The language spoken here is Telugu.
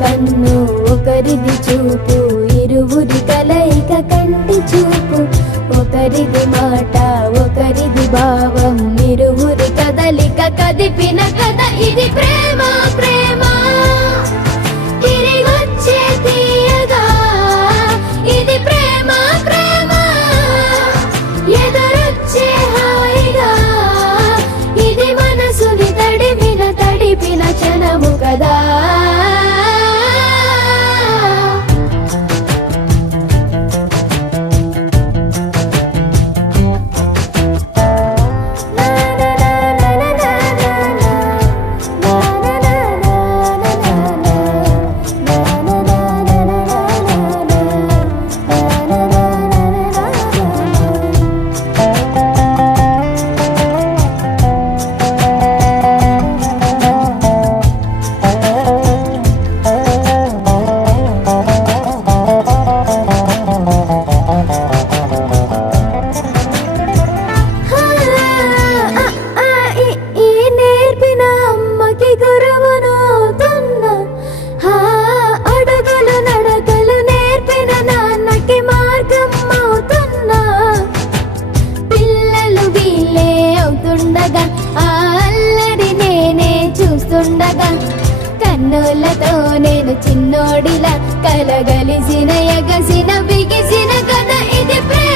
కన్ను ఒకరిది చూపు, ఇరువురి కలయిక కంటి చూపు. ఒకరిది మాట ఒకరిది భావం, ఇరువురి కదలిక కదిపిన కథ ఇది ప్రేమ. ప్రేమ తిరిగొచ్చే తీయగా ఇది ప్రేమ. ప్రేమ ఎదురొచ్చే హాయిగా ఇది మనసుని తడిపిన క్షణము కదా. కన్నులతో నేను చిన్నోడిలా కలగలిసిన ఎగసిన బిగిసిన కథ ఇది ప్రేమ.